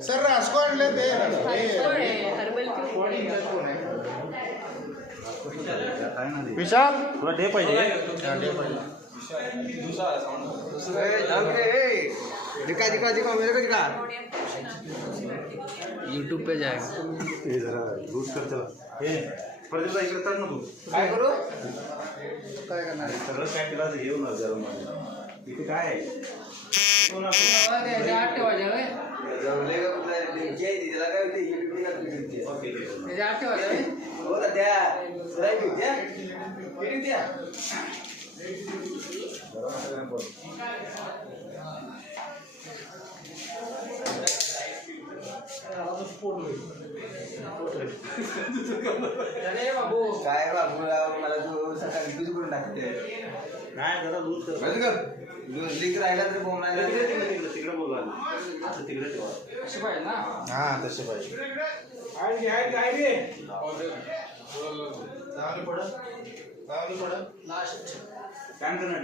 sir Roscoe आणले ते विशाल तुला डे पाहिजे यूट्यूब पे जाएगा जरा लूज कर चला परदेशला इकडे तर नको काय करू काय करणार सगळं काय केला येऊ ना जरा इथे काय आहे काय बाबू मला तू सकाळी तुझी करून टाकते नाही जरा लूज कर लिंक राहिला तरी तिकडे बोलवा आता तिकडे ठेवा तसे पाहिजे ना हा तसे पाहिजे चालू पडत काय करणार